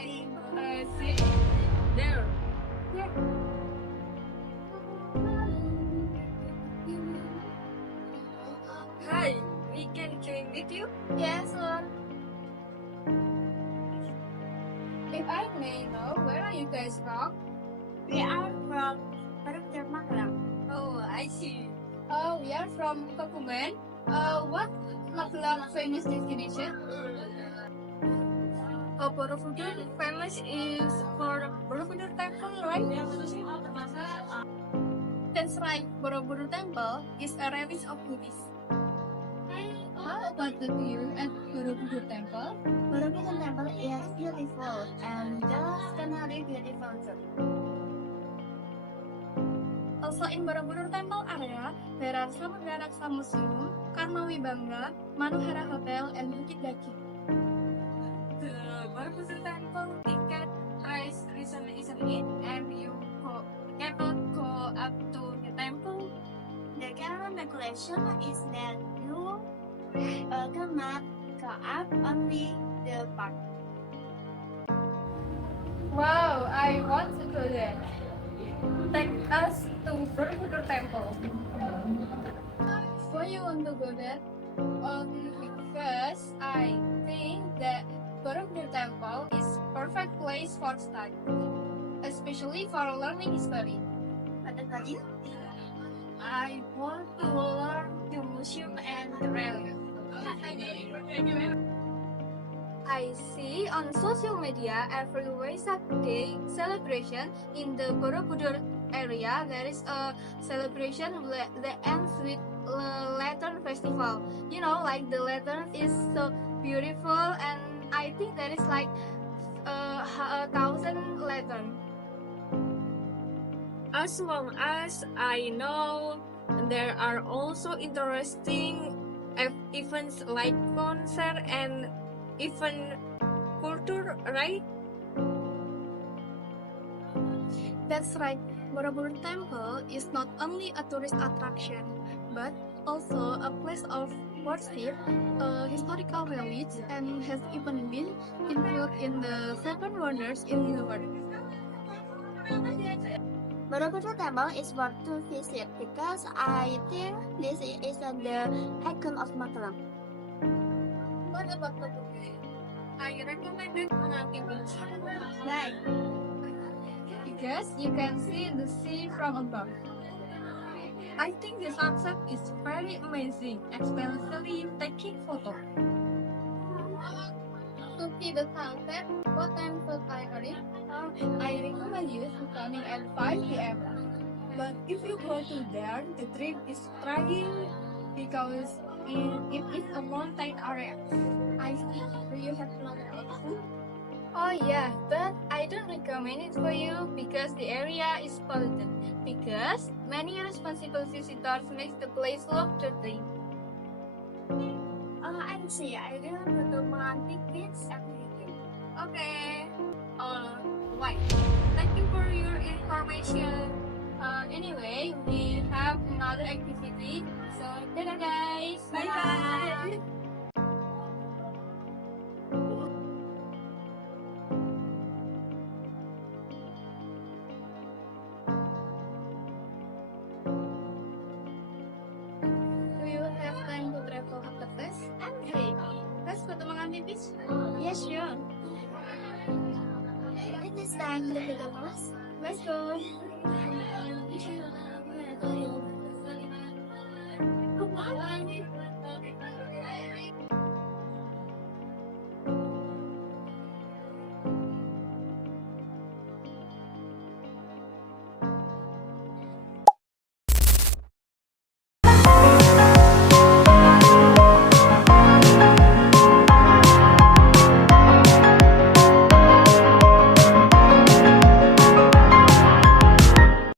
See there. Yeah. Hi, we can join with you? Yes, sir. If I may know, where are you guys from? We are from Borobudur. Oh, I see. We are from Kebumen. What Magelang famous destination? Borobudur famous is for Borobudur temple, right? That's right. Borobudur Temple is a relic of Buddhist. How about the view at Borobudur Temple? Borobudur Temple is beautiful and the scenery beautiful too. Also in Borobudur Temple area, there are Samudra Raksa Museum, Karma Wibangga, Manuhara Hotel, and Bukit Daki. The Borobudur temple ticket price recently isn't it? And you cannot go up to the temple. The current regulation is that you cannot go up only the park. Wow, I want to go there. Take us to Borobudur Temple. Why you want to go there? Because I think that Borobudur Temple is perfect place for study, especially for learning history. What about you? I want to learn the museum and the relic. I see on social media every Wesak Day celebration in the Borobudur area. There is a celebration that ends with Lantern Festival. You know, like the lantern is so beautiful, and I think there is like 1,000 lantern. As long as I know, there are also interesting events like concert and even culture, right? That's right. Borobudur Temple is not only a tourist attraction, but also a place of worship, a historical village, and has even been included in the Seven Wonders in the world. Borobudur Temple is worth to visit because I think this is the icon of Magelang. What about Kebumen? I recommended Menanti Beach. Right. Because you can see the sea from above. I think the sunset is very amazing, especially taking photo. To see the sunset, what time should I arrive? I recommend you to coming at 5 p.m. But if you go to there, the trip is trying because it is a mountain area. I see. Do you have another option? Oh yeah, but I don't recommend it for you because the area is polluted. Because many irresponsible visitors make the place look dirty. I see. I will go to Menanti Beach every weekend. Okay. Why? Thank you for your information. Anyway, we have another activity. So, dadah guys. Bye bye. Do you have time to travel after class? I'm free. Let's go to Menganti Beach. Yes, sure. It is time to the class. Let's go. Come on.